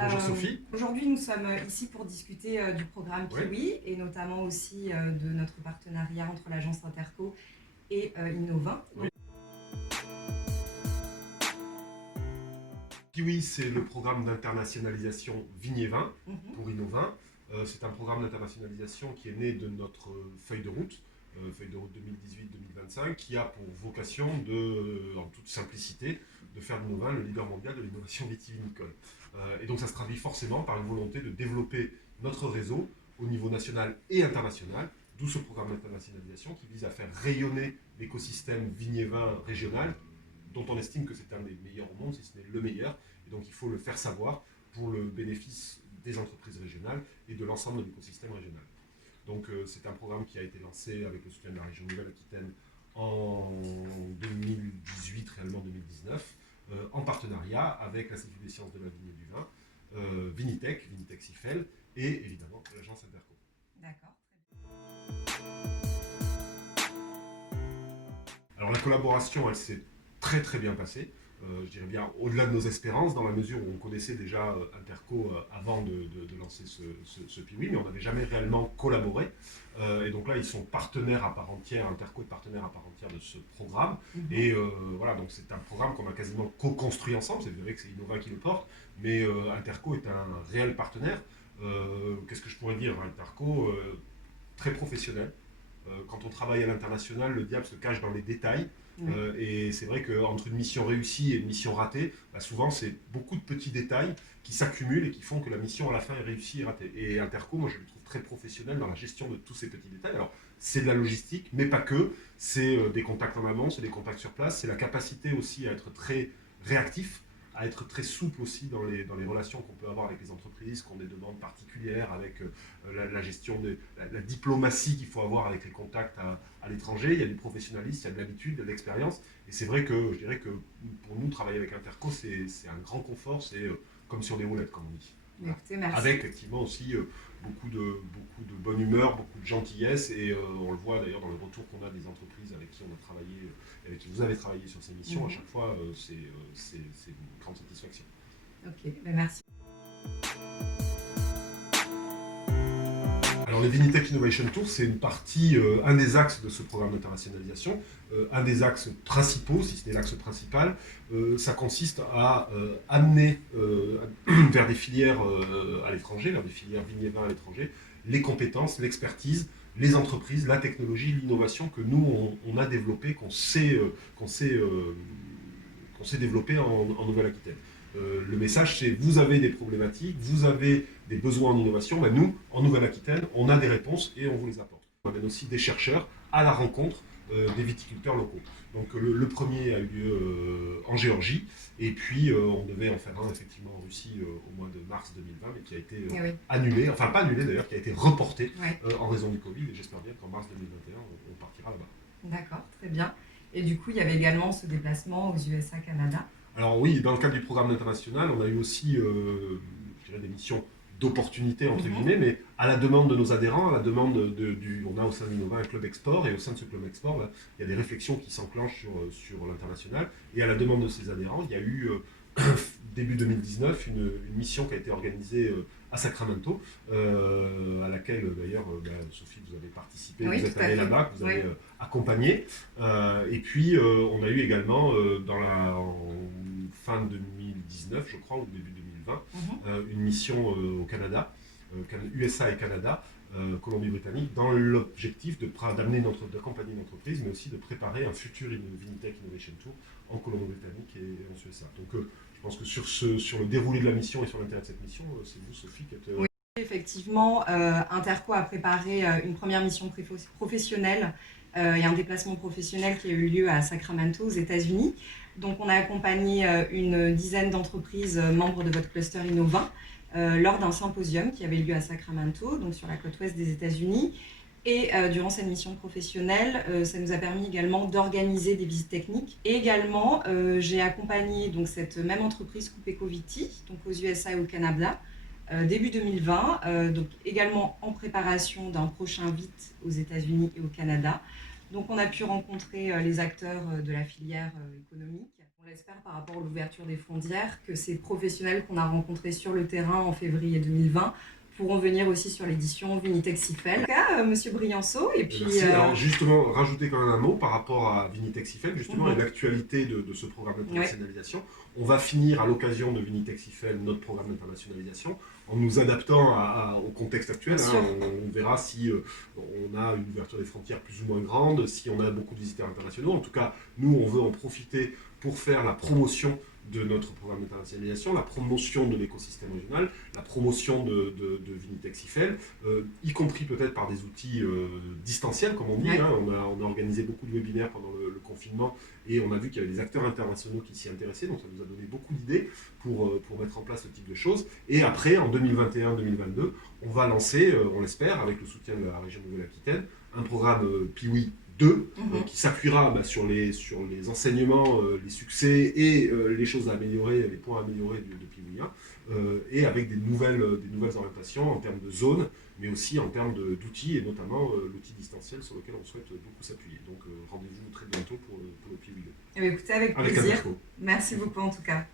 Bonjour Sophie. Aujourd'hui, nous sommes ici pour discuter du programme Kiwi et notamment aussi de notre partenariat entre l'agence Interco et Innova. Oui. Kiwi, c'est le programme d'internationalisation Vignes et Vins pour Innova. C'est un programme d'internationalisation qui est né de notre feuille de route 2018-2025, qui a pour vocation, en toute simplicité, de faire d'Innova le leader mondial de l'innovation vitivinicole. Et donc ça se traduit forcément par une volonté de développer notre réseau au niveau national et international, d'où ce programme d'internationalisation qui vise à faire rayonner l'écosystème vignes et vins régional, dont on estime que c'est un des meilleurs au monde, si ce n'est le meilleur. Et donc il faut le faire savoir pour le bénéfice des entreprises régionales et de l'ensemble de l'écosystème régional. Donc c'est un programme qui a été lancé avec le soutien de la région Nouvelle-Aquitaine en 2018, réellement 2019, en partenariat avec l'Institut des sciences de la vigne et du vin, Vinitec Sifel et évidemment l'agence Interco. D'accord. Alors la collaboration, elle s'est très bien passée. Je dirais bien au-delà de nos espérances, dans la mesure où on connaissait déjà Interco avant de lancer ce Piwi, mais on n'avait jamais réellement collaboré. Et donc là, ils sont partenaires à part entière, Interco est partenaire à part entière de ce programme. Et voilà, donc c'est un programme qu'on a quasiment co-construit ensemble. C'est vrai que c'est Innova qui le porte, mais Interco est un réel partenaire. Qu'est-ce que je pourrais dire? Interco, très professionnel. Quand on travaille à l'international, le diable se cache dans les détails. Et c'est vrai qu'entre une mission réussie et une mission ratée, souvent c'est beaucoup de petits détails qui s'accumulent et qui font que la mission à la fin est réussie et ratée. Et Interco, moi je le trouve très professionnel dans la gestion de tous ces petits détails. Alors c'est de la logistique, mais pas que. C'est des contacts en amont, c'est des contacts sur place, c'est la capacité aussi à être très réactif, à être très souple aussi dans les relations qu'on peut avoir avec les entreprises, qui ont des demandes particulières, avec la gestion de la diplomatie qu'il faut avoir avec les contacts à l'étranger. Il y a du professionnalisme, il y a de l'habitude, de l'expérience. Et c'est vrai que je dirais que pour nous, travailler avec Interco, c'est un grand confort, c'est comme sur des roulettes, comme on dit. Voilà. Écoutez, merci. Avec effectivement aussi beaucoup de bonne humeur, beaucoup de gentillesse, et on le voit d'ailleurs dans le retour qu'on a des entreprises avec qui on a travaillé, avec qui vous avez travaillé sur ces missions. À chaque fois, c'est une grande satisfaction. Ok, ben merci. Alors les Vinitec Innovation Tours, c'est une partie, un des axes de ce programme d'internationalisation, un des axes principaux, si ce n'est l'axe principal. Ça consiste à amener vers des filières à l'étranger, vers des filières vignes et vins à l'étranger, les compétences, l'expertise, les entreprises, la technologie, l'innovation que nous, on a développé, qu'on sait développer en Nouvelle-Aquitaine. Le message, c'est vous avez des problématiques, vous avez des besoins en innovation, ben nous, en Nouvelle-Aquitaine, on a des réponses et on vous les apporte. On amène aussi des chercheurs à la rencontre des viticulteurs locaux. Donc le premier a eu lieu en Géorgie, et puis on devait en faire un effectivement en Russie au mois de mars 2020, mais qui a été annulé, enfin pas annulé d'ailleurs, qui a été reporté en raison du Covid, et j'espère bien qu'en mars 2021, on partira là-bas. D'accord, très bien. Et du coup, il y avait également ce déplacement aux USA, Canada. Alors oui, dans le cadre du programme international, on a eu aussi je dirais des missions d'opportunité entre guillemets, mais à la demande de nos adhérents, à la demande on a au sein d'Innova un club export, et au sein de ce club export, là, il y a des réflexions qui s'enclenchent sur l'international, et à la demande de ces adhérents, il y a eu début 2019 une mission qui a été organisée à Sacramento, à laquelle d'ailleurs Sophie, vous avez participé, oui, vous êtes allée là-bas, que vous avez accompagné, et puis on a eu également en fin 2019, je crois, ou début 2020, une mission au Canada, USA et Canada, Colombie-Britannique, dans l'objectif d'accompagner une entreprise, mais aussi de préparer un futur Vinitec Innovation Tour en Colombie-Britannique et en USA. Donc je pense que sur le déroulé de la mission et sur l'intérêt de cette mission, c'est vous, Sophie, qui êtes... Oui, effectivement, Interco a préparé une première mission professionnelle et un déplacement professionnel qui a eu lieu à Sacramento, aux États-Unis. Donc, on a accompagné une dizaine d'entreprises membres de votre cluster Innova lors d'un symposium qui avait lieu à Sacramento, donc sur la côte ouest des États-Unis. Et durant cette mission professionnelle, ça nous a permis également d'organiser des visites techniques. Et également, j'ai accompagné donc, cette même entreprise Coupeco Viti, donc aux USA et au Canada, début 2020, donc également en préparation d'un prochain VIT aux États-Unis et au Canada. Donc on a pu rencontrer les acteurs de la filière économique. On l'espère par rapport à l'ouverture des frontières, que ces professionnels qu'on a rencontrés sur le terrain en février 2020 pourront venir aussi sur l'édition Vinitex IFEL. En tout cas, Monsieur Brianceau, et puis... Merci. Alors justement, rajouter quand même un mot par rapport à Vinitex IFEL, justement, et l'actualité de ce programme d'internationalisation. Ouais. On va finir à l'occasion de Vinitex IFEL notre programme d'internationalisation en nous adaptant au contexte actuel. On verra si on a une ouverture des frontières plus ou moins grande, si on a beaucoup de visiteurs internationaux. En tout cas, nous, on veut en profiter pour faire la promotion de notre programme d'internationalisation, la promotion de l'écosystème régional, la promotion de Vinitex IFEL, y compris peut-être par des outils distanciels, comme on dit. Ouais. Hein. On a organisé beaucoup de webinaires pendant le confinement et on a vu qu'il y avait des acteurs internationaux qui s'y intéressaient, donc ça nous a donné beaucoup d'idées pour mettre en place ce type de choses. Et après, en 2021-2022, on va lancer, on l'espère, avec le soutien de la région Nouvelle-Aquitaine, un programme Piwi 2, qui s'appuiera sur les enseignements, les succès et les choses à améliorer, les points à améliorer de Piwi 1, et avec des nouvelles orientations en termes de zones, mais aussi en termes d'outils, et notamment l'outil distanciel sur lequel on souhaite beaucoup s'appuyer. Donc rendez-vous très bientôt pour le Piwi 2. Écoutez, avec plaisir. Merci beaucoup en tout cas.